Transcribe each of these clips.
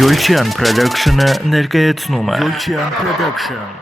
Յոլչյան Production-ը ներկայացնում է Յոլչյան Production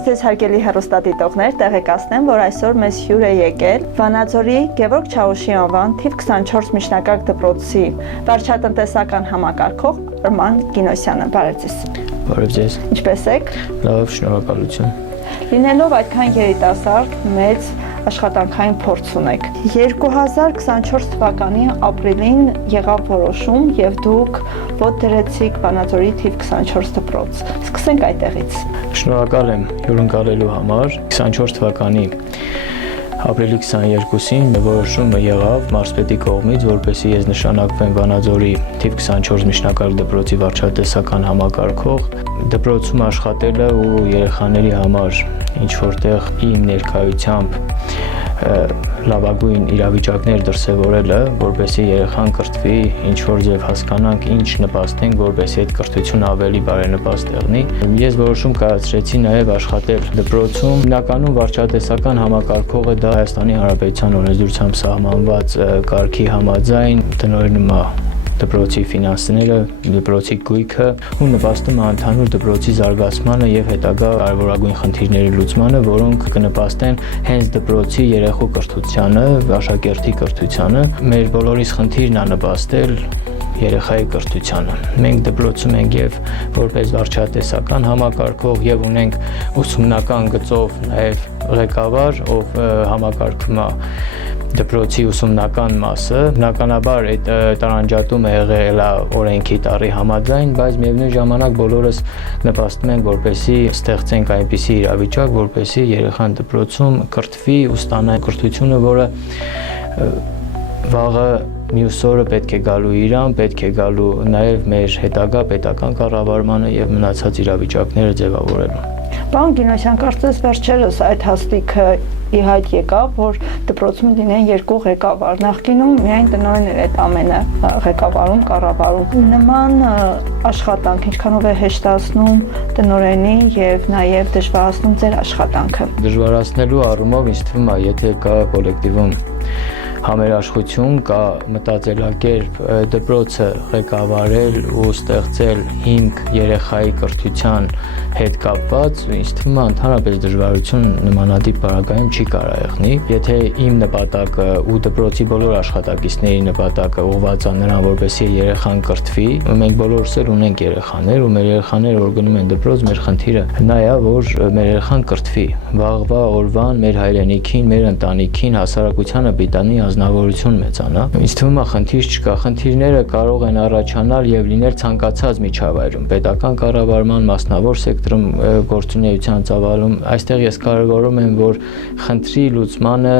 Բարև ձեզ հարգելի հեռուստադիտողներ, տեղեկացնեմ, որ այսօր մեզ հյուր է եկել Վանաձորի Գևորգ Չաուշի անվան թիվ 24 միջնակարգ դպրոցի վարչատնտեսական համակարգող Արման Գինոսյանը։ Բարև ձեզ։ Բարև ձեզ։ Ինչպե՞ս եք։ Լավ, շնորհակալություն։ Լինելով այդքան երիտասարդ, մեծ աշխատանքային փորձ ունեք։ 2024 թվականի ապրիլին եղավ որոշում եւ դուք ոտ դրեցիք Վանաձորի թիվ 24 դպրոց։ Սկսենք այդտեղից։ Շնորհակալ եմ հյուրընկալելու համար։ 24 թվականի ապրիլի 22-ին որոշումը եղավ մարզպետի կողմից, որպեսզի ես նշանակվեմ Վանաձորի թիվ 24 միջնակարգ դպրոցի վարչատնտեսական համակարգող։ Դպրոցում աշխատելը ու երեխաների համար ինչ որտեղ իմ ներկայությամբ լավագույն իրավիճակներ դրսևորելը, որպեսզի երեխան կրթվի, ինչ որ ձև հասկանանք, ինչ նպաստենք, որպեսզի այդ կրթությունը ավելի բարենպաստ եղնի։ Ես որոշում կայացրեցի նաև աշխատել դպրոցում։ Հիմնականում վարչատնտեսական համակարգողը դա Հայաստանի Հանրապետության օրենսդրությամբ սահմանված կարգի համաձայն տնօրենը դպրոցի ֆինանսները, դպրոցի գույքը ու նպաստում է ընդհանուր դպրոցի զարգացմանը եւ հետագա կարևորագույն խնդիրների լուծմանը, որոնք կնպաստեն հենց դպրոցի երեխու կրթությանը, աշակերտի կրթությանը։ Մեր բոլորիս խնդիրն է նպաստել երեխայի կրթությանը։ Մենք դպրոցում ենք եւ որպես վարչատնտեսական համակարգող եւ ունենք ուսումնական գծով նաեւ ղեկավար, ով համակարգում է դպրոցի ուսումնական մասը։ Բնականաբար այդ տարանջատումը եղել է օրենքի տառի համաձայն, բայց միևնույն ժամանակ բոլորս նպաստում ենք, որպեսզի ստեղծենք այնպիսի իրավիճակ, որպեսզի երեխան դպրոցում կրթվի ու ստանա կրթությունը, որը վաղը մյուս օրը պետք է գալու իրան, պետք է գալու նաև մեր հետագա պետական կառավարմանը եւ մնացած իրավիճակները ձևավորելու։ Պարոն Գինոսյան, կարծես վերջերս այդ հաստիքը ի հայտ եկավ, որ դպրոցում լինեն երկու ղեկավար։ Նախկինում միայն տնօրենն էր այդ ամենը ղեկավարում, կառավարում։ Նման աշխատանք ինչքանով է հեշտացնում տնօրենի եւ նաեւ դժվարացնում ձեր աշխատանքը։ Դժվարացնելու առումով ինձ թվում է, եթե կա կոլեկտիվում համերաշխություն, կա մտածելակերպ դպրոցը ղեկավարել ու ստեղծել հիմք երեխայի կրթության հետ կապված, ինձ թվում է ընդհանրապես դժվարություն նմանատիպ պարագայում չի կարա եղնի։ Եթե իմ նպատակը ու դպրոցի բոլոր աշխատակիցների նպատակը ուղղված է նրան, որպեսզի երեխան կրթվի, մենք բոլորս էլ ունենք երեխաներ ու մեր երեխաները որ գնում են դպրոց, մեր խնդիրը նա է, որ մեր երեխան կրթվի, վաղվա օրվան մեր հայրենիքին, մեր ընտանիքին, հասարակությանը պիտանի ազնվորություն մեծանա։ Ինձ թվում է խնդիր չկա, խնդիրները կարող են առաջանալ եւ լինել ցանկացած միջավայրում, պետական կառավարման, մասնավոր սեկտորում գործունեության ծավալում։ Այստեղ ես կարևորում եմ, որ խնդրի լուծմանը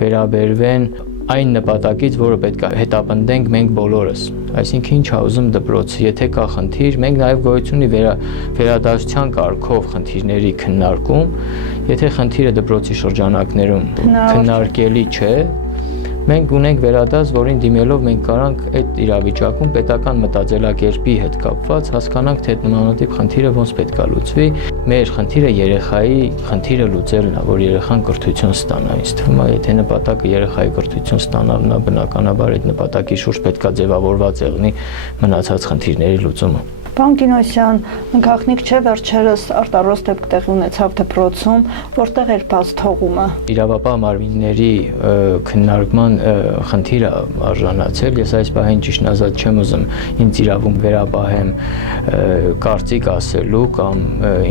վերաբերվեն այն նպատակից, որը պետք է հետապնդենք մենք բոլորս։ Այսինքն ինչ է ուզում դպրոցը, եթե կա խնդիր, մենք նաև գոյություն ունի վերադասության կարգով խնդիրների քննարկում, եթե խնդիրը դպրոցի շրջանակներում քննարկելի չէ, մենք ունենք վերադաս, որին դիմելով մենք կարանք այդ իրավիճակում պետական մտածելակերպի հետ կապված հասկանանք, թե այդ նմանատիպ խնդիրը ոնց պետք է լուծվի։ Մեր խնդիրը երեխայի խնդիրը լուծելն է, որ երեխան կրթություն ստանա։ Ինձ թվում է, եթե նպատակը երեխայի կրթություն ստանալն է, բնականաբար այդ նպատակի շուրջ պետք է ձևավորված եղնի մնացած խնդիրների լուծումը։ Պարոն Գինոսյան, գաղտնիք չէ վերջերս արտարոց դեպք տեղի ունեցավ դպրոցում, որտեղ էր բաց թողումը։ Իրավապահ մարմինների քննարկման խնդիրը արժանացել, ես այս պահին ճիշտ չեմ ուզում ինձ իրավունք վերապահեմ կարծիք ասելու կամ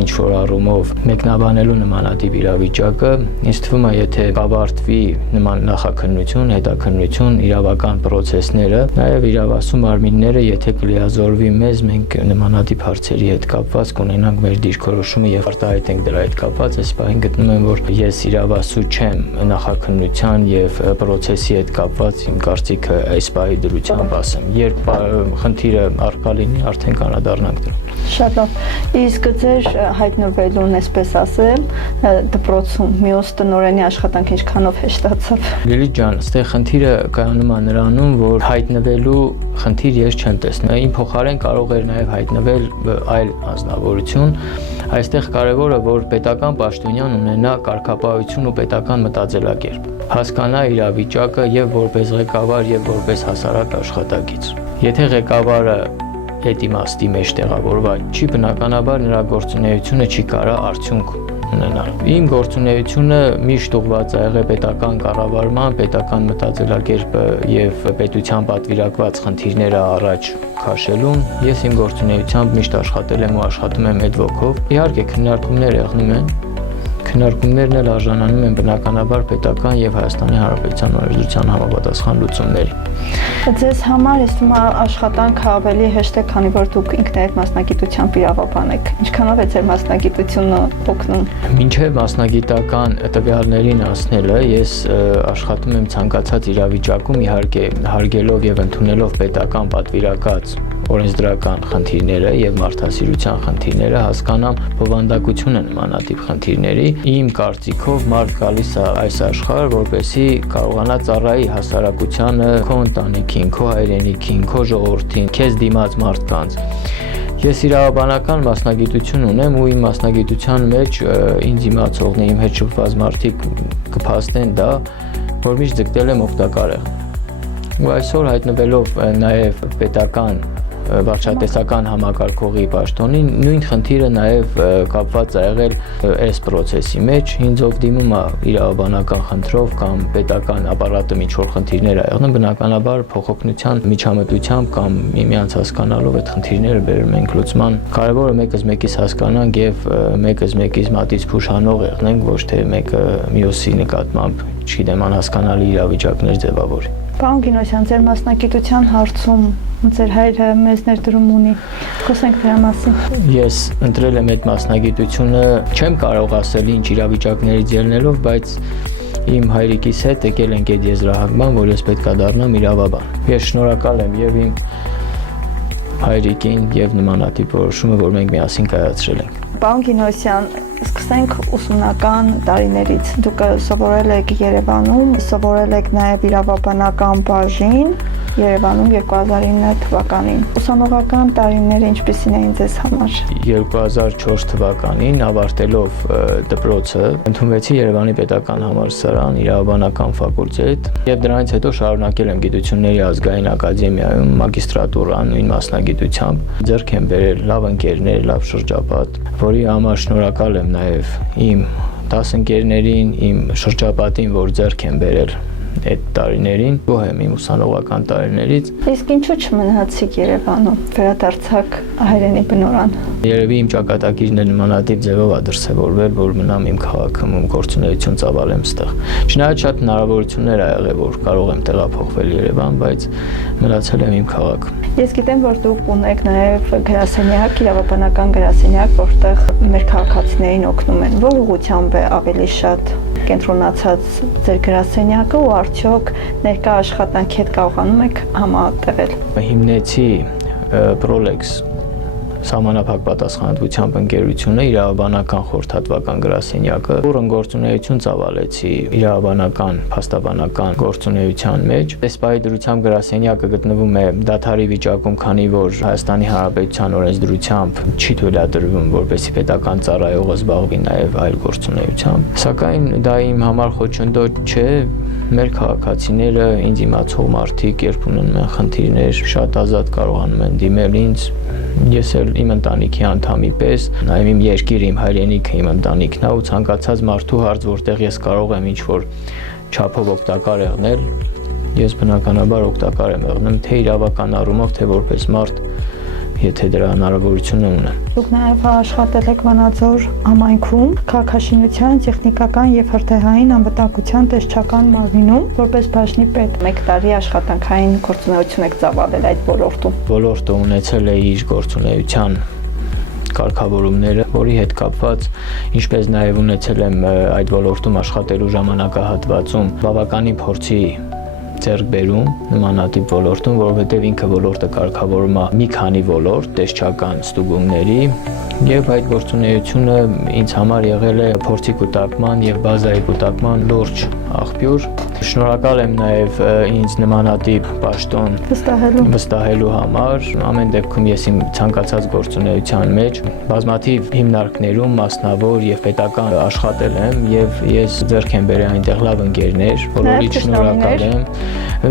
ինչ որ առումով մեկնաբանելու նմանատիպ իրավիճակը, ինձ թվում է, եթե կավարտվի նման նախաքննություն, հետաքննություն, իրավական պրոցեսները, նաև իրավասու մարմինները, եթե կլիազորվի մեզ, մենք նմանատիպ հարցերի հետ կապված կունենանք մեր դիրքորոշումը եւ արտահայտենք դրա հետ կապված, այս պահին գտնում եմ, որ ես իրավասու չեմ նախաքննության եւ պրոցեսի հետ կապված իմ կարծիքը այս պահի դրությամբ ասեմ։ Երբ խնդիրը արկա լինի, արդեն կանադառնանք դրան։ Շատ լավ։ Իսկ ձեր հայտնվելուն, այսպես ասել, դպրոցում մյուս տնօրենի աշխատանքը ինչքանով հեշտացավ։ Լիլիթ ջան, այստեղ խնդիրը կայանում է նրանում, որ հայտնվելու խնդիր ես չեմ տեսնում։ Իմ փոխարեն կարող էր նաև հայտնվել այլ անձնավորություն։ Այստեղ կարևորը, որ պետական պաշտոնյան ունենա կարգապահություն ու պետական մտածելակերպ, հասկանա իրավիճակը եւ որպես ղեկավար եւ որպես հասարակ աշխատակից։ Եթե ղեկավարը այդ իմաստի մեջ տեղավորված չի, բնականաբար նրա գործունեությունը չի կարա արդյունք ունենալ։ Իմ գործունեությունը միշտ ուղղված է եղել պետական կառավարման, պետական մտածելակերպը եւ պետության պատվիրակված խնդիրները առաջ քաշելուն։ Ես իմ գործունեությամբ միշտ աշխատել եմ ու աշխատում եմ այդ ոգով։ Իհարկե քննարկումներ եղնում են, քննարկումներն էլ արժանանում են բնականաբար պետական եւ Հայաստանի Հանրապետության օրենսդրության համապատասխան լուծումների։ Ձեզ համար ես թվում է աշխատանքը ավելի հեշտ է, քանի որ դուք ինքներդ մասնագիտությամբ իրավաբան եք։ Ինչքանով է ձեր մասնագիտությունը օգնում։ Մինչև մասնագիտական տվյալներին հասնելը ես աշխատում եմ ցանկացած իրավիճակում, իհարկե հարգելով եւ ընդունելով պետական պատվիրակած օրենսդրական խնդիրները եւ մարդասիրության խնդիրները, հասկանամ բովանդակությունը նմանատիպ խնդիրների։ Իմ կարծիքով մարդ գալիս է այս աշխարհ, որպեսզի կարողանա ծառայի հասարակությանը, քո ընտանիքին, քո հայրենիքին, քո ժողովրդին, քեզ դիմաց մարդկանց։ Ես իրավաբանական մասնագիտություն ունեմ ու իմ մասնագիտության մեջ ինձ իմացողն իմ հետ շփված մարդիկ կփաստեն դա, որ միշտ ձգտել եմ օգտակար եղնել։ Ու այսօր հայտնվելով նաեւ պետական վարչատեսական համակարգողի պաշտոնին, նույն խնդիրը նաև կապված է եղել այս process-ի մեջ, ինձ ով դիմում է իրավաբանական խնդրով կամ պետական ապարատը ինչ-որ խնդիրներ է եղնում, բնականաբար փոխօգնության միջամտությամբ կամ միմյանց հասկանալով այդ խնդիրները բերում ենք լուծման։ Կարևորը մեկս մեկից հասկանանք եւ մեկս մեկից մատից փուշանող եղնենք, ոչ թե մեկը մյուսի նկատմամբ, չգիտեմ, անհասկանալի իրավիճակներ ձևավորի։ Պարոն Գինոսյան, ձեր մասնագիտության հարցում ձեր հայրը մեծ ներդրում ունի։ Խոսենք դրա մասին։ Ես ընտրել եմ այդ մասնագիտությունը, չեմ կարող ասել ինչ իրավիճակներից ելնելով, բայց իմ հայրիկիս հետ եկել ենք այդ եզրահանգման, որ ես պետք է դառնամ իրավաբան։ Ես շնորհակալ եմ եւ իմ հայրիկին եւ նմանատիպ որոշումը, որ մենք միասին կայացրել ենք։ Պարոն Գինոսյան, սկսենք ուսումնական տարիներից։ Դուք սովորել եք Երևանում, սովորել եք նաև իրավաբանական բաժին Երևանում 2009 թվականին։ Ուսանողական տարիները ինչպիսին էին ձեզ համար։ 2004 թվականին ավարտելով դպրոցը ընդունվեցի Երևանի պետական համալսարան իրավաբանական ֆակուլտետ եւ դրանից հետո շարունակել եմ գիտությունների ազգային ակադեմիայում մագիստրատուրան նույն մասնագիտությամբ։ Ձեռք եմ բերել լավ ընկերներ, լավ շրջապատ, որի համար շնորհակալ եմ նաև իմ դասընկերներին, իմ շրջապատին, որ ձեռք եմ բերել այդ տարիներին, գոհ եմ իմ ուսանողական տարիներից։ Իսկ ինչու չմնացիք Երևանում, վերադարձաք հայրենի բնորան։ Երևի իմ ճակատագիրն է նմանատիպ ձևով է դրսևորվել, որ մնամ իմ քաղաքում, գործունեություն ծավալեմ ստեղ։ Չնայած շատ հնարավորություններ ա եղել, որ կարող եմ տեղափոխվել Երևան, բայց մնացել եմ իմ քաղաքում։ Ես գիտեմ, որ դուք ունեք նաև գրասենյակ, իրավաբանական գրասենյակ, որտեղ մեր քաղաքացիներին օգնում են։ Որ ուղղությամբ է ավելի շատ կենտրոնացած ձեր գրասենյակը ու արդյոք ներկա աշխատանքի հետ կարողանում եք համատեղել։ Հիմնեցի Prolex Սահմանափակ պատասխանատվությամբ ընկերությունը իրավաբանական խորհրդատվական գրասենյակը, որն գործունեություն ծավալեցի իրավաբանական, փաստաբանական գործունեության մեջ։ Դեսպայի դրությամբ գրասենյակը գտնվում է դադարի վիճակում, քանի որ Հայաստանի Հանրապետության օրենսդրությամբ չի թույլատրվում, որպեսզի պետական ծառայողը զբաղվի նաև այլ գործունեությամբ։ Սակայն դա իմ համար խոչընդոտ չէ։ Մեր քաղաքացիները, ինձ իմացող մարդիկ, երբ ունենում են խնդիրներ, շատ ազատ կարողանում են դիմել ինձ։ Ես էլ իմ ընտանիքի անդամի պես, նաև իմ երկիրը, իմ հայրենիքը, իմ ընտանիքն է ու ցանկացած մարդու հարց, որտեղ ես կարող եմ ինչ-որ չափով օգտակար եղնել, ես բնականաբար օգտակար եմ եղնում, թե իրավական առումով, թե որպես մարդ, եթե դրա հնարավորությունը ունեն։ Դուք նաև աշխատել եք Վանաձոր համայնքում, քաղաքաշինության, տեխնիկական եւ հրթիռային անվտանգության տեսչական մարմինում, որպես բաժնի պետ։ 1 տարի աշխատանքային գործունեություն եք ծավալել այդ ոլորտում։ Ոլորտը ունեցել է իր գործունեության կարգավորումները, որի հետ կապված, ինչպես նաև ունեցել եմ այդ ոլորտում աշխատելու ժամանակահատվածում բավականին փորձի ձեռք բերում նմանատիպ ոլորտում, որովհետև ինքը ոլորտը կարգավորում է մի քանի ոլորտ, տեսչական ստուգումների, եւ այդ գործունեությունը ինձ համար եղել է փորձի կուտակման եւ բազայի կուտակման լուրջ աղբյուր։ Շնորհակալ եմ նաև ինձ նմանատիպ պաշտոն վստահելու համար։ Ամեն դեպքում ես իմ ցանկացած գործունեության մեջ բազմաթիվ հիմնարկներում մասնավոր եւ պետական աշխատել եմ եւ ես ձեռք եմ բերել այնտեղ լավ ընկերներ, բոլորիդ շնորհակալ եմ։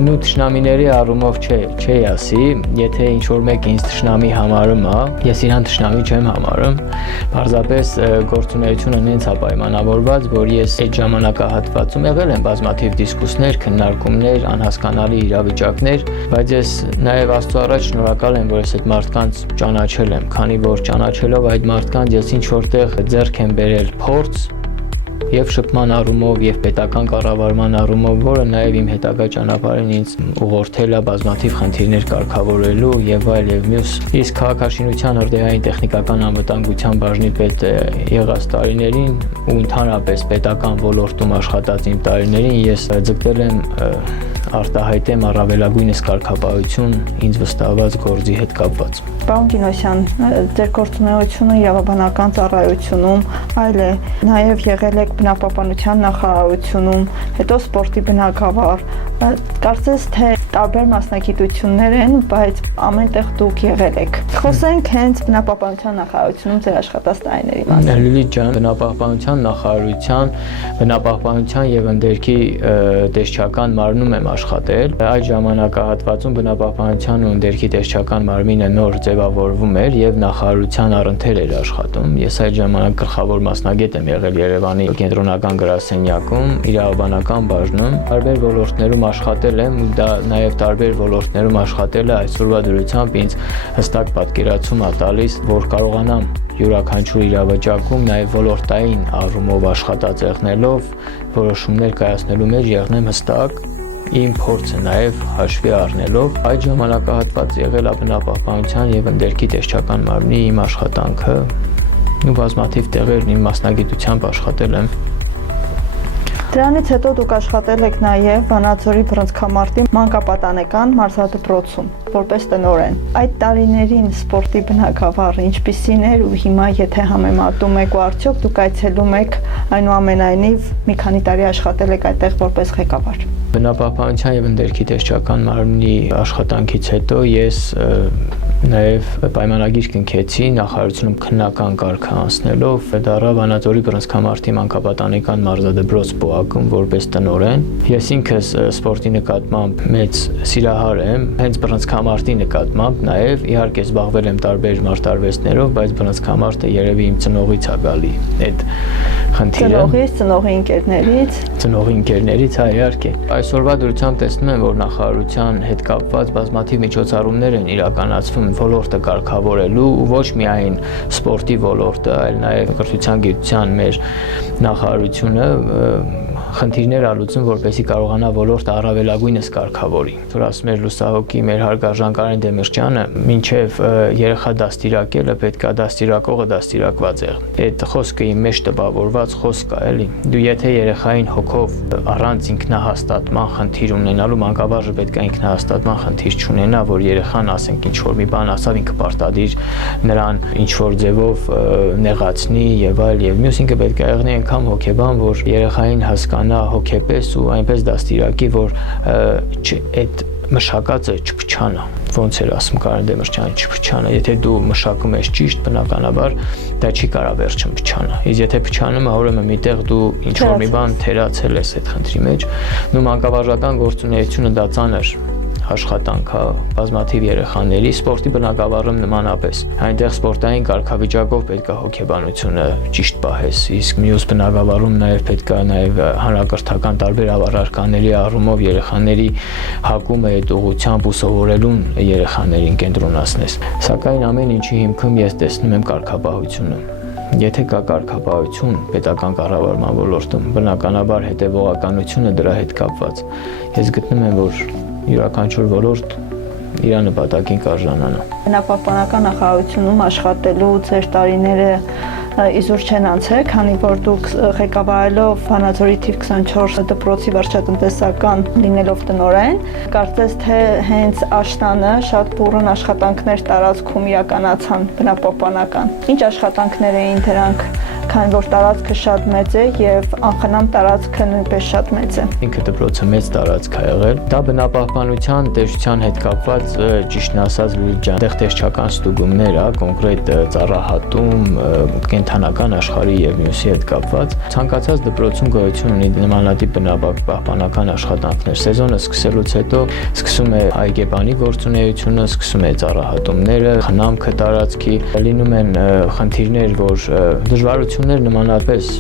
Նու թշնամիների առումով չի ասի, եթե ինչ-որ մեկ ինձ թշնամի համարում է, ես իրան թշնամի չեմ համարում, պարզապես գործունեությունը նենց է պայմանավորված, որ ես այդ ժամանակահատվածում եղել եմ բազմաթիվ դիսկուսներ, քննարկումներ, անհասկանալի իրավիճակներ, բայց ես նաև Աստծո առաջ շնորհակալ եմ, որ ես այդ մարդկանց ճանաչել եմ, քանի որ ճանաչելով այդ մարդկանց ես ինչ որտեղ ձեռք եմ բերել փորձ եւ շփման առումով եւ պետական կառավարման առումով, որը նաեւ իմ հետագա ճանապարհին ինձ ուղղորդել է բազմաթիվ խնդիրներ կարգավորելու եւ այլ եւ մյուս։ Իսկ քաղաքաշինության հրդեհային տեխնիկական անվտանգության բաժնի պետ եղած տարիներին ու ընդհանրապես պետական ոլորտում աշխատած իմ տարիներին ես ձգտել եմ արտահայտեմ առավելագույնս կարգապահություն ինձ վստահված գործի հետ կապված։ Պարոն Կինոսյան, ձեր գործունեությունը իրավաբանական ծառայությունում, այլ է, նաև եղել եք բնապահպանության նախարարությունում, հետո սպորտի բնագավառ, կարծես թե տարբեր մասնագիտություններ են, բայց ամենտեղ դուք եղել եք։ Խոսենք հենց բնապահպանության նախարարությունում ձեր աշխատած տարիների մասին։ Լիլիթ ջան, բնապահպանության նախարարության, բնապահպանության եւ ընդերքի տեսչական մարմնում եմ աշխատել։ Այդ ժամանակահատվածում բնապահպանության ու ընդերքի տեսչական մարմինը նոր ձևավորվում էր եւ նախարարության առընթեր էր աշխատում։ Ես այդ ժամանակ գլխավոր մասնագետ եմ եղել Երևանի կենտրոնական գրասենյակում, իրավաբանական բաժնում, տարբեր ոլորտներում աշխատել եմ ու դա նաեւ տարբեր ոլորտներում աշխատելը այսօրվա դրությամբ ինձ հստակ պատկերացում է տալիս, որ կարողանամ յուրաքանչյուր իրավիճակում նաև ոլորտային առումով աշխատած եղնելով որոշումներ կայացնելու մեջ եղնեմ հստակ իմ փորձը նաև հաշվի առնելով այդ ժամանակահատված եղել է բնապահպանության եւ ընդերքի տեսչական մարմնի իմ աշխատանքը ու բազմաթիվ տեղեր իմ մասնագիտությամբ աշխատել եմ։ Դրանից հետո դուք աշխատել եք նաև Վանաձորի բռնցքամարտի մանկապատանեկան մարզադպրոցում որպես տնօրեն։ Այդ տարիներին սպորտի բնագավառը ինչպիսին էր ու հիմա եթե համեմատում եք ու արդյոք դուք այցելում եք այնուամենայնիվ մի քանի տարի աշխատել եք այդտեղ որպես ղեկավար։ Բնապահպանության եւ ընդերքի տեսչական մարմնի աշխատանքից հետո ես նաև պայմանագիր կնքեցի նախարարությունում քննական կարգ անցնելով դառա Վանաձորի բռնցքամարտի մանկապատանեկան մարզադպրոց ՊՕԱԿ-ում որպես տնօրեն։ Ես ինքս սպորտի նկատմամբ մեծ սիրահար եմ, հենց բռնցքամարտի նկատմամբ նաև իհարկե զբաղվել եմ տարբեր մարտարվեստներով, բայց բռնցքամարտը երևի իմ ծնողից է գալի։ Այդ խնդիրը ծնողի ընկերներից, հա իհարկե։ Այսօրվա դրությամբ տեսնում եմ, որ նախարարության հետ կապված բազմաթիվ միջոցառումներ են իրականացվում ոլորտը կարգավորելու ու ոչ միայն սպորտի ոլորտը, այլ նաև կրթության գիտության մեր նախարարությունը խնդիրներ ալուծում, որպեսզի կարողանա ոլորտը առավելագույնս կարգավորի։ Որ ասում էր լուսահոգի մեր հարգարժան Կարեն Դեմիրճյանը, մինչև երեխա դաստիարակելը պետք է դաստիարակողը դաստիարակված եղնի։ Այդ խոսքը իմ մեջ տպավորված խոսք է, էլի։ Դու եթե երեխային հոգով առանց ինքնահաստատման խնդիր ունենալու մանկավարժը պետք է ինքնահաստատման խնդիր չունենա, որ երեխան ասենք ինչ որ մի բան ասավ ինքը պարտադիր նրան ինչ որ ձևով նեղացնի եւ այլ եւ մյուս ինքը պետք է եղնի այնքան հոգեբան, որ երեխային հասկանա հոգեպես ու այնպես դաստիարակի, որ այդ մշակածը չփչանա։ Ոնց էր ասում Կարեն Դեմիրճյանը, չփչանա։ Եթե դու մշակում ես ճիշտ, բնականաբար դա չի կարող վերջում փչանա։ Իսկ եթե փչանում է, ուրեմն միտեղ դու ինչ որ մի բան թերացել ես այդ խնդրի մեջ։ Նու մանկավարժական գործունեությունը դա ծանր աշխատանք է բազմաթիվ երեխաների, սպորտի բնագավառում նմանապես։ Այնտեղ սպորտային կարգավիճակով պետք է հոգեբանությունը ճիշտ պահես, իսկ մյուս բնագավառում նաև պետք է նաև հանրակրթական տարբեր առարկաների առումով երեխաների հակումը այդ ուղղությամբ ու սովորելուն երեխաներին կենտրոնացնես։ Սակայն ամեն ինչի հիմքում ես տեսնում եմ կարգապահությունը։ Եթե կա կարգապահություն պետական կառավարման ոլորտում, բնականաբար հետևողականությունը դրա հետ կապված։ Ես գտնում եմ, որ յուրաքանչյուր ոլորտ իր նպատակին կարժանանա։ Բնապահպանական նախարարությունում աշխատելու ձեր տարիները իզուր չեն անցել, քանի որ դուք ղեկավարելով Վանաձորի թիվ 24 դպրոցի վարչատնտեսական լինելով տնօրեն, կարծես թե հենց աշտանը շատ բուռն աշխատանքներ տարածքում իրականացան բնապահպանական։ Ինչ աշխատանքներ էին դրանք քանի որ տարածքը շատ մեծ է եւ անխնամ տարածքը նույնպես շատ մեծ է։ Ինքը դպրոցը մեծ տարածք է եղել։ Դա բնապահպանության տեսչության հետ կապված ճիշտն ասած Լուիջան տեղտեսչական ստուգումներ է, կոնկրետ ծառահատում, կենթանական աշխարհի եւ մյուսի հետ կապված։ Ցանկացած դպրոցում գոյություն ունի նմանատիպ բնապահպանական աշխատանքներ։ Սեզոնը սկսելուց հետո սկսում է այգեպանի գործունեությունը, սկսում է ծառահատումները, խնամքը տարածքի, լինում են խնդիրներ, որ դժվարություններ նմանապես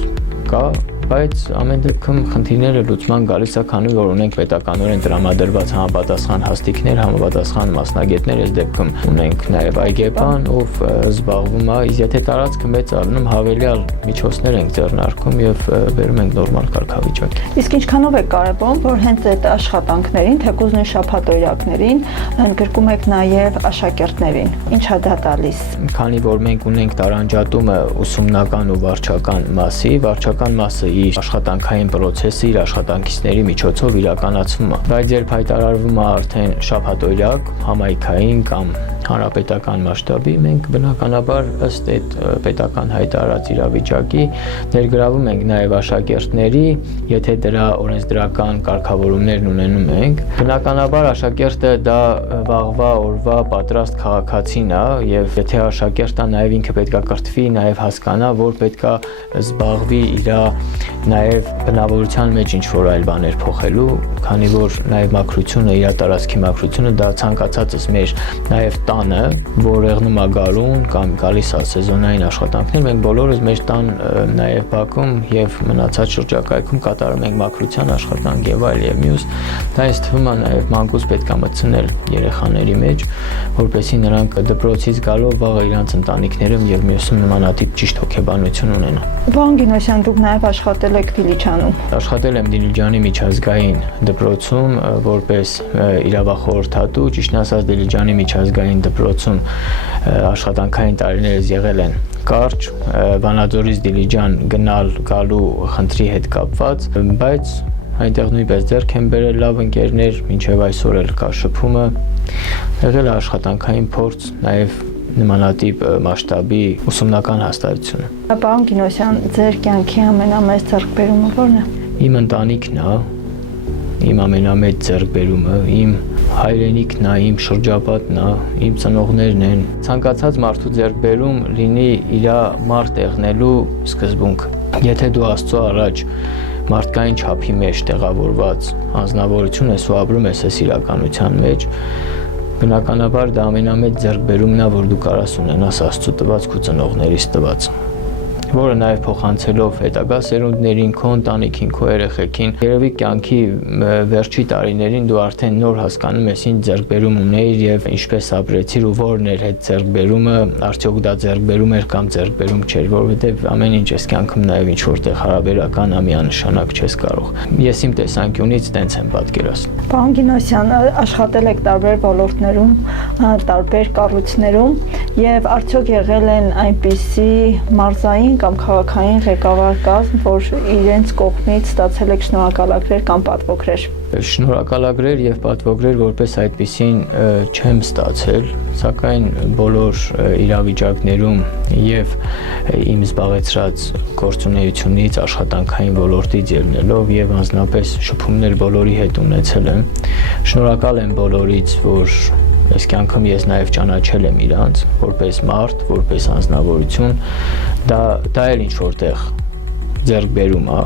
կա, բայց ամեն դեպքում խնդիրները լուծման գալիս է, քանի որ ունենք պետականորեն տրամադրված համապատասխան հաստիկներ, համապատասխան մասնագետներ, այս դեպքում ունենք նաև այգեպան, ով զբաղվում է, իսկ եթե տարածքը մեծ առնում, հավելյալ միջոցներ ենք ձեռնարկում եւ բերում ենք նորմալ կարգավիճակ։ Իսկ ինչքանով է կարևոր, որ հենց այդ աշխատանքներին, թեկուզ նույն շաբաթօրյակներին ընդգրկում եք նաև աշակերտներին։ Ինչ է դա տալիս։ Քանի որ մենք ունենք տարանջատումը ուսումնական ու վարչական մասի, վարչական մասը իր աշխատանքային process-ը իր աշխատանքիչների միջոցով իրականացվում է։ Բայց երբ հայտարարվում է արդեն շաբաթօրյակ, համայնքային կամ հանրապետական մասշտաբի, մենք բնականաբար ըստ այդ պետական հայտարարած իրավիճակի ներգրավում ենք նաև աշակերտների, եթե դրա օրենսդրական կարգավորումներն ունենում ենք։ Բնականաբար աշակերտը դա վաղվա օրվա պատրաստ քաղաքացին է եւ եթե աշակերտը նաև ինքը պետքա կրթվի, նաև հասկանա, որ պետքա զբաղվի իր նաև բնավորության մեջ ինչ որ այլ բաներ փոխելու, քանի որ նաև մաքրությունը, իր տարածքի մաքրությունը դա ցանկացածս մեր նաև տանը, որ եղնում է գարուն կամ գալիս է սեզոնային աշխատանքներ, մենք բոլորս մեր տան նաև բակում եւ մնացած շրջակայքում կատարում ենք մաքրության աշխատանք եւ այլ եւ մյուս, դա ինձ թվում է նաև մանկուց պետք է մտցնել երեխաների մեջ, որպեսզի նրանք դպրոցից գալով վաղը իրանց ընտանիքներում եւ մյուսում նմանատիպ ճիշտ հոգեբանություն ունենան։ Պարոն Գինոսյան, դուք նաև աշխատել եք Դիլիջանում։ Աշխատել եմ Դիլիջանի միջազգային դպրոցում որպես իրավախորհրդատու, ճիշտն ասած Դիլիջանի միջազգային դպրոցում աշխատանքային տարիներս եղել են կարճ, Վանաձորից Դիլիջան գնալ-գալու խնդրի հետ կապված, բայց այնտեղ նույնպես ձեռք են բերել լավ ընկերներ, մինչև այսօր էլ կա շփումը, եղել է աշխատանքային փորձ, նաև նմանատիպ մասշտաբի ուսումնական հաստատությունը։ Պարոն Գինոսյան, ձեր կյանքի ամենամեծ ձեռքբերումը ո՞րն է։ Իմ ընտանիքն է, իմ ամենամեծ ձեռքբերումը, իմ հայրենիքն է, իմ շրջապատն է, իմ ծնողներն են։ Ցանկացած մարդու ձեռքբերում լինի իր մարդ եղնելու սկզբունք։ Եթե դու Աստծո առաջ մարդկային չափի մեջ տեղավորված անձնավորություն ես ու ապրում ես այս իրականության մեջ, բնականաբար դա ամենամեծ ձեռքբերումն է, որ դու կարաս ունենաս Աստծո տված քո ծնողներից տված, որը նաև փոխանցելով հետագա սերունդներին, քո ընտանիքին, քո երեխեքին, երևի կյանքի վերջի տարիներին դու արդեն նոր հասկանում ես ինչ ձեռքբերում ունեիր եւ ինչպես ապրեցիր ու որն էր այդ ձեռքբերումը, արդյոք դա ձեռքբերում էր կամ ձեռքբերում չէր, որովհետեւ ամեն ինչ այս կյանքում նաև ինչ որտեղ հարաբերական ամիանշանակ չես կարող։ Ես իմ տեսանկյունից տենց եմ պատկերացնում։ Պարոն Գինոսյան, աշխատել եք տարբեր ոլորտներում, տարբեր կառույցներում եւ արդյոք եղել են այնպիսի մարզային կամ քաղաքային ղեկավար կազմ, որ իրենց կողմից ստացել եք շնորհակալագրեր կամ պատվոգրեր։ Շնորհակալագրեր եւ պատվոգրեր որպես այդպիսին չեմ ստացել, սակայն բոլոր իրավիճակներում եւ իմ զբաղեցրած գործունեությունից, աշխատանքային ոլորտից ելնելով եւ անձնապես շփումներ բոլորի հետ ունեցել եմ։ Շնորհակալ եմ բոլորից, որ այս կյանքում ես նաև ճանաչել եմ իրանց որպես մարդ, որպես անձնավորություն, դա էլ ինչ որտեղ ձեռքբերում է,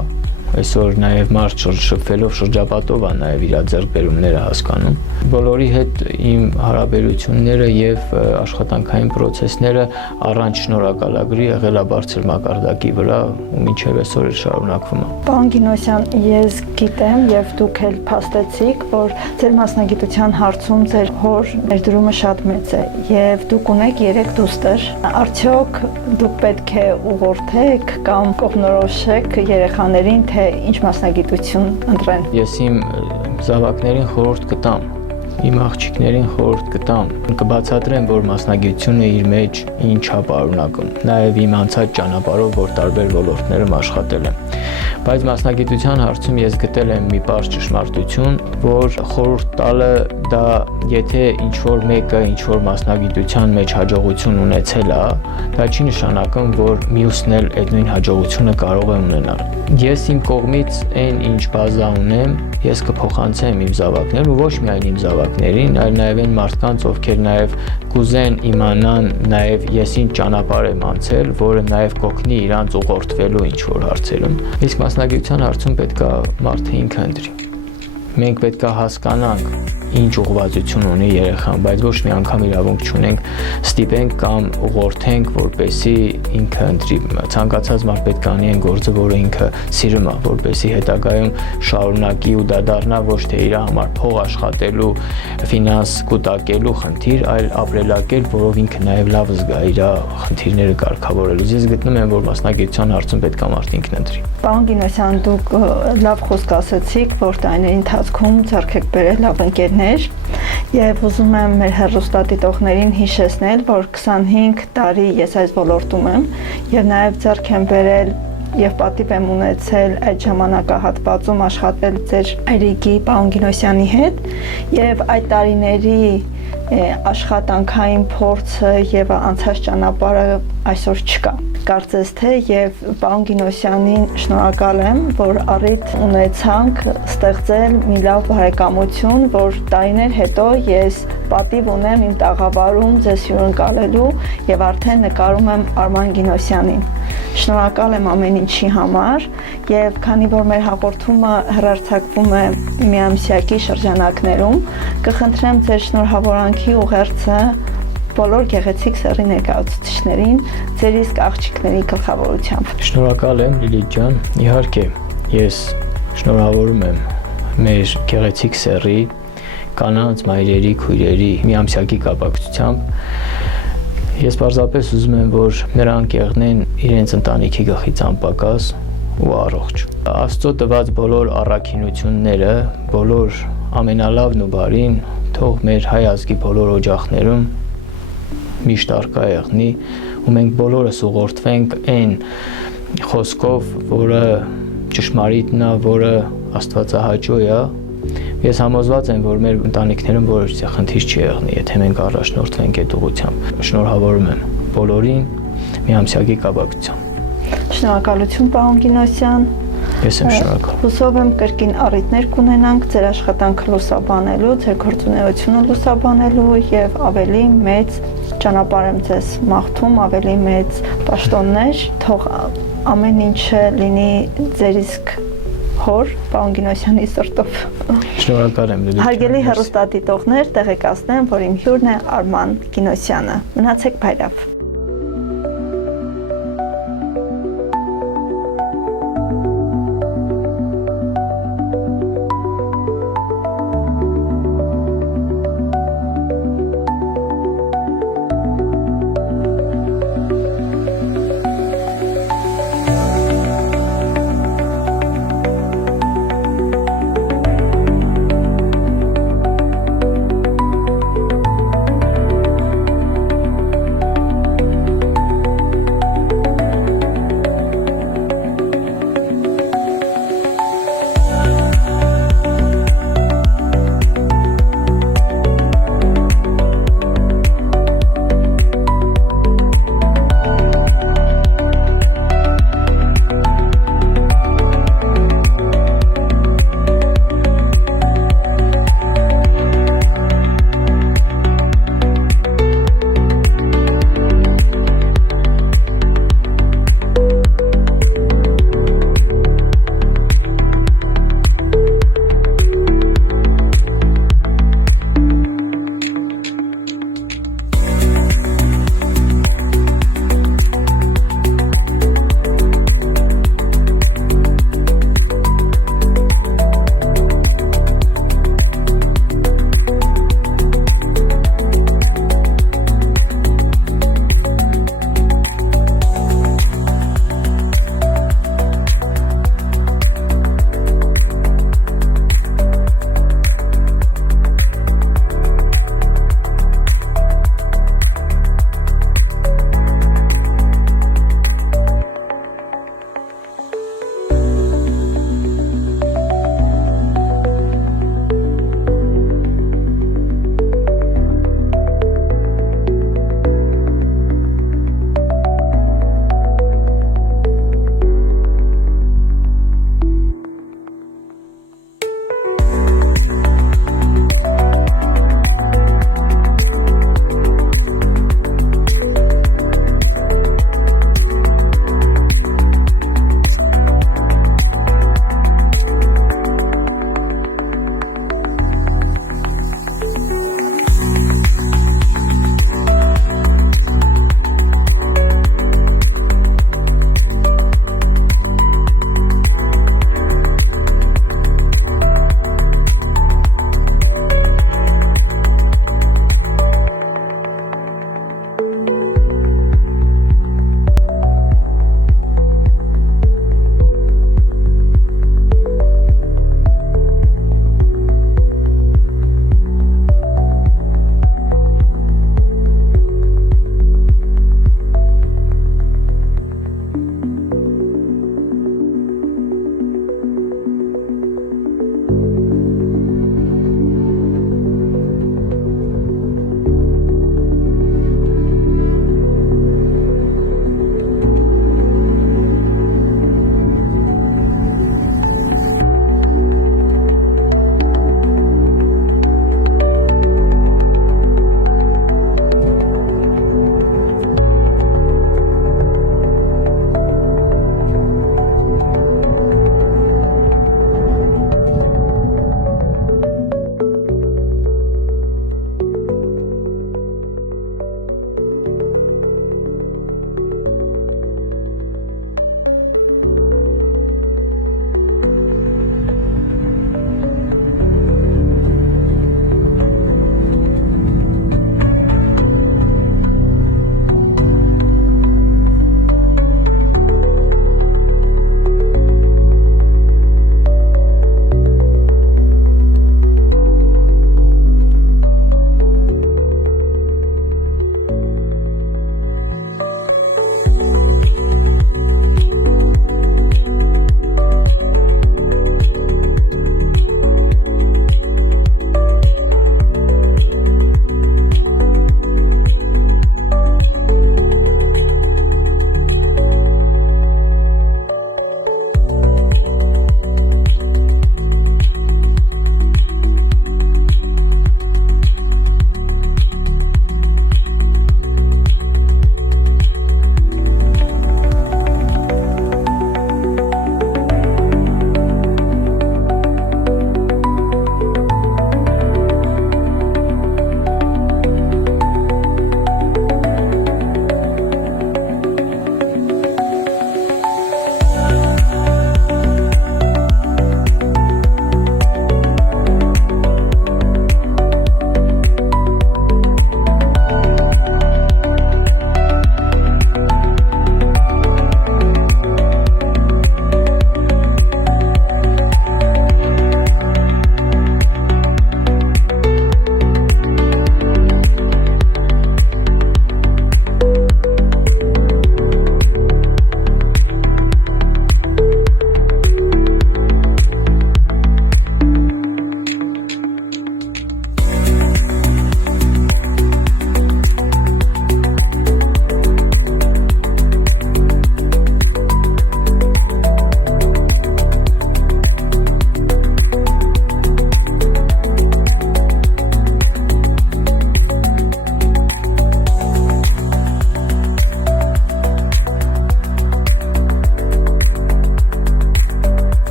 այսօր նաև մարդ շփվելով շրջապատով է նաև իր ձեռքբերումները հասկանում։ Բոլորի հետ իմ հարաբերությունները եւ աշխատանքային process-ները առանց շնորհակալագրի եղել է բարձր մակարդակի վրա ու մինչև այսօր էլ շարունակվում է։ Պարոն Գինոսյան, ես գիտեմ եւ դուք էլ փաստեցիք, որ ձեր մասնագիտության հարցում ձեր հոր ներդրումը շատ մեծ է եւ դուք ունեք 3 դուստր։ Արդյոք դուք պետք է ուղղորդեք կամ կողմնորոշեք երեխաներին, թե ինչ մասնագիտություն ընտրեն։ Ես իմ զավակներին խորհուրդ կտամ, իմ աղջիկներին խորհուրդ կտամ, կբացատրեմ, որ մասնագիտությունը իր մեջ ինչ է պարունակում, նաև իմ անցած ճանապարհով, որ տարբեր ոլորտներում աշխատել եմ։ Բայց մասնագիտության հարցում ես գտել եմ մի պարզ ճշմարտություն, որ խորհուրդ տալը դա եթե ինչ-որ մեկը ինչ-որ մասնագիտության մեջ հաջողություն ունեցել է, դա չի նշանակում, որ մյուսն էլ այդ նույն հաջողությունը կարող է ունենալ։ Ես իմ կողմից այն ինչ բազա ունեմ, ես կփոխանցեմ իմ զավակներին, ու ոչ միայն իմ զավակներին, այլ նաև այն մարդկանց, ովքեր նաև կուզեն իմանան նաև ես ինչ ճանապարհ եմ անցել, որը նաև կօգնի իրանց ուղղորդվելու ինչ-որ հարցերում։ Իսկ մասնագիտության հարցում պետք է մարդը ինքը ընտրի։ Մենք պետք է հասկանանք ինչ ուղղվածություն ունի երեխան, բայց ոչ մի անգամ իրավունք չունենք ստիպենք կամ ուղղորդենք, որպեսզի ինքը ընտրի։ Ցանկացած մարդ պետք է անի այն գործը, որը ինքը սիրում է, որպեսզի հետագայում շարունակի ու դա դառնա ոչ թե իր համար փող աշխատելու, ֆինանս կուտակելու խնդիր, այլ ապրելակերպ, որով ինքը նաև լավ զգա իր խնդիրները կարգավորելուց։ Ես գտնում եմ, որ մասնագիտության հարցում պետք է մարդ ինքն ընտրի։ Պարոն Գինոսյան, դուք լավ խոսք ասացիք, որ տարիների ընթացքում ձեռք եք բերել լավ ընկերներ, եւ ուզում եմ մեր հեռուստադիտողներին հիշեցնել, որ 25 տարի ես այս ոլորտում եմ եւ նաեւ ձեռք եմ բերել եւ պատիվ եմ ունեցել այդ ժամանակահատվածում աշխատել ձեր այրիկի պարոն Գինոսյանի հետ եւ այդ տարիների աշխատանքային փորձը եւ անցած ճանապարհը այսօր չկա։ Կարծես թե եւ պարոն Գինոսյանին շնորհակալ եմ, որ առիթ ունեցանք ստեղծել մի լավ բարեկամություն, որ տարիներ հետո ես պատիվ ունեմ իմ տաղավարում ձեզ հյուրընկալելու եւ արդեն նկարում եմ Արման Գինոսյանին։ Շնորհակալ եմ ամեն ինչի համար եւ քանի որ մեր հաղորդումը հեռարձակվում է միամսյակի շրջանակներում, կխնդրեմ ձեր շնորհավորանքի ուղերձը բոլոր գեղեցիկ սեռի ներկայացուցիչներին ձեր իսկ աղջիկների գլխավորությամբ։ Շնորհակալ եմ Լիլիթ ջան, իհարկե ես շնորհավորում եմ մեր գեղեցիկ սեռի կանանց, մայրերի, քույրերի միամսյակի կապակցությամբ։ Ես պարզապես ուզում եմ, որ նրանք եղնեն իրենց ընտանիքի գլխից անպակաս ու առողջ։ Աստծո տված բոլոր առաքինությունները, բոլոր ամենալավն ու բարին թող մեր հայ ազգի բոլոր օջախներում միշտ արկա եղնի ու մենք բոլորս ուղղորդվենք այն խոսքով, որը ճշմարիտն է, որը աստվածահաճո է։ Ես համոզված եմ, որ մեր ընտանիքներում որոշ խնդիր չի եղնի, եթե մենք առաջնորդվենք այդ ուղղությամբ։ Շնորհավորում եմ բոլորին միամսյակի կապակցությամբ։ Շնորհակալություն պարոն Գինոսյան։ Ես եմ շնորհակալ։ Հուսով եմ կրկին առիթներ կունենանք ձեր աշխատանքը լուսաբանելու, ձեր գործունեությունը լուսաբանելու եւ ավելի մեծ ճանապարհ եմ ձեզ մաղթում, ավելի մեծ պաշտոններ, թող ամեն ինչը լինի ձեր իսկ հոր պարոն Գինոսյանի սրտով։ Շնորհակալ եմ Լիլիթ։ Հարգելի հեռուստադիտողներ, տեղեկացնեմ, որ իմ հյուրն է Արման Գինոսյանը։ Մնացեք փայլավ։